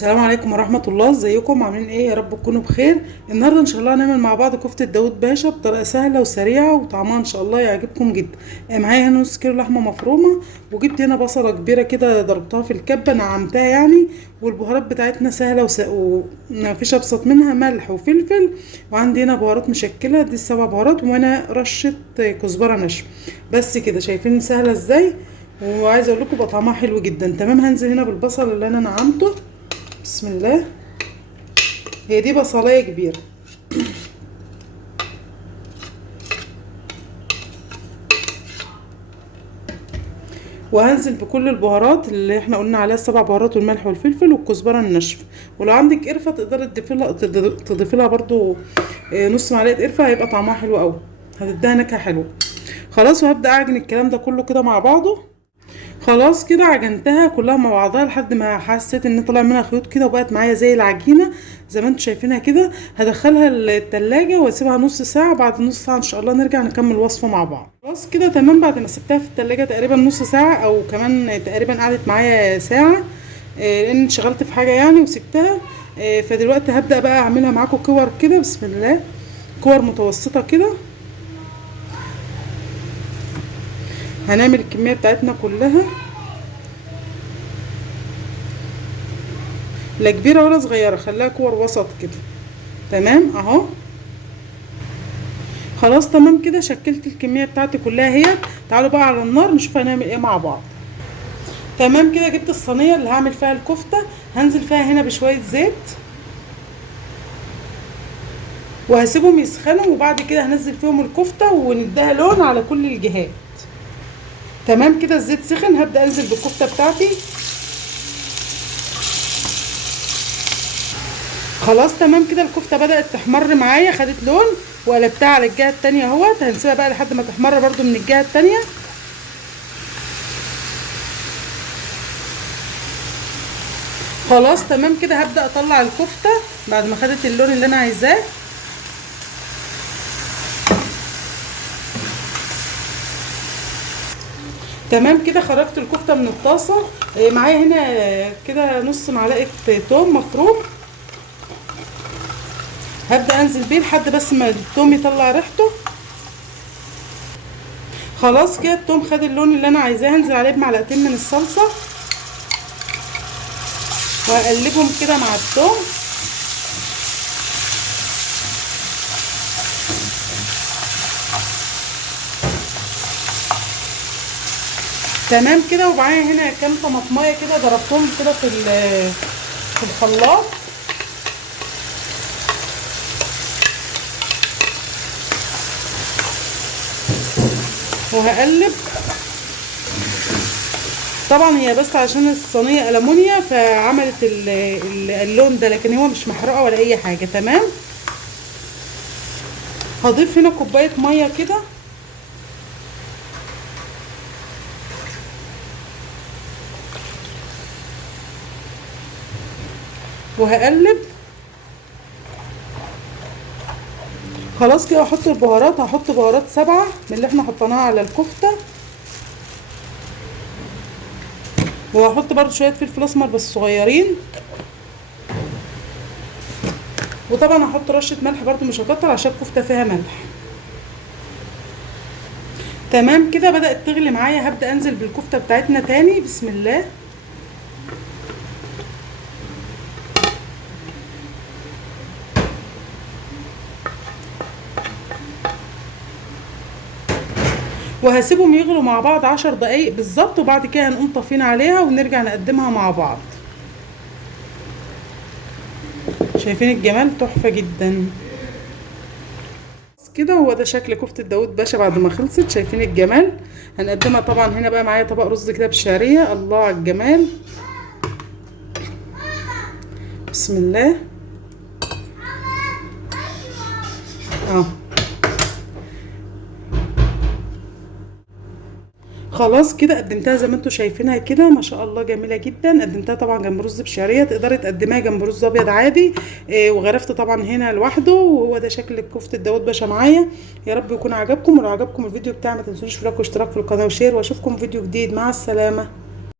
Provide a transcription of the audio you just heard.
السلام عليكم ورحمة الله. ازيكم عاملين ايه؟ يا رب تكونوا بخير. النهاردة ان شاء الله هنعمل مع بعض كفتة داوود باشا بطريقة سهلة وسريعة وطعمها ان شاء الله يعجبكم جدا. معايا هنا نص كيلو لحمة مفرومة، وجبت هنا بصلة كبيرة كده ضربتها في الكبة نعمتها يعني. والبهارات بتاعتنا سهلة ومفيش ابسط منها، ملح وفلفل. وعندي هنا بهارات مشكلة، دي السبع بهارات، وانا رشة كزبرة ناشفة. بس كده شايفين سهلة ازاي؟ وعايزة اقول لكم بقى طعمها حلو جدا. تمام، هنزل هنا بالبصل اللي انا نعمته. بسم الله. هي دي بصلايه كبيره. وهنزل بكل البهارات اللي احنا قلنا عليها، السبع بهارات والملح والفلفل والكزبره الناشفه. ولو عندك قرفه تقدري تضيفي لها برضو نص معلقه قرفه، هيبقى طعمها حلو قوي، هتديها نكهه حلوه. خلاص، وهبدا اعجن الكلام ده كله كده مع بعضه. خلاص كده عجنتها كلها مع بعضها لحد ما حسيت ان طلع منها خيوط كده وبقت معايا زي العجينه، زي ما انتم شايفينها كده. هدخلها التلاجة واسيبها نص ساعه، بعد نص ساعه ان شاء الله نرجع نكمل الوصفه مع بعض. خلاص كده تمام، بعد ما سبتها في التلاجة تقريبا نص ساعه او كمان تقريبا قعدت معايا ساعه، لان انشغلت في حاجه يعني وسبتها. فدلوقتي هبدا بقى اعملها معاكم كور كده. بسم الله. كور متوسطه كده. هنعمل الكميه بتاعتنا كلها، لا كبيره ولا صغيره، خليها كور وسط كده. تمام اهو. خلاص تمام كده، شكلت الكميه بتاعتي كلها اهي. تعالوا بقى على النار نشوف هنعمل ايه مع بعض. تمام كده، جبت الصينيه اللي هعمل فيها الكفته، هنزل فيها هنا بشويه زيت وهسيبهم يسخنوا، وبعد كده هنزل فيهم الكفته ونديها لون على كل الجهات. تمام كده، الزيت سخن، هبدا انزل بالكفته بتاعتي. خلاص تمام كده، الكفته بدات تحمر معايا، خدت لون، وقلبتها على الجهه التانية اهوت. هنسيبها بقى لحد ما تحمر برده من الجهه التانية. خلاص تمام كده، هبدا اطلع الكفته بعد ما خدت اللون اللي انا عايزاه. تمام كده، خرجت الكفته من الطاسه. معايا هنا كده نص معلقه توم مفروم، هبدا انزل بيه لحد بس ما التوم يطلع ريحته. خلاص كده التوم خد اللون اللي انا عايزاه، هنزل عليه بمعلقتين من الصلصه وهقلبهم كده مع التوم. تمام كده، ومعايا هنا كام طماطمايه كده ضربتهم كده في الخلاط. وهقلب. طبعا هي بس عشان الصينيه ألمونيا فعملت اللون ده، لكن هو مش محروقه ولا اي حاجه. تمام. هضيف هنا كوبايه ميه كده، وهقلب. خلاص كده هحط البهارات، هحط بهارات 7 من اللي احنا حطيناها على الكفته، وهحط برضو شويه فلفل اسمر بس صغيرين، وطبعا هحط رشه ملح برضو مش هكتر عشان الكفته فيها ملح. تمام كده، بدات تغلي معايا، هبدا انزل بالكفته بتاعتنا تاني. بسم الله. وهسيبهم يغلوا مع بعض 10 دقايق بالظبط، وبعد كده هنقوم طافين عليها ونرجع نقدمها مع بعض. شايفين الجمال؟ تحفه جدا كده. هو ده شكل كفته داوود باشا بعد ما خلصت. شايفين الجمال؟ هنقدمها طبعا. هنا بقى معايا طبق رز كده بالشعريه. الله على الجمال. بسم الله. اه. خلاص كده قدمتها زي ما انتم شايفينها كده، ما شاء الله جميله جدا. قدمتها طبعا جنب رز بشعريه، تقدري تقدميها جنب رز ابيض عادي. وغرفت طبعا هنا لوحده. وهو ده شكل كفته داوود باشا معايا. يا رب يكون عجبكم، ولو عجبكم الفيديو بتاعي ما تنسونيش اشتراك في القناه وشير، واشوفكم فيديو جديد. مع السلامه.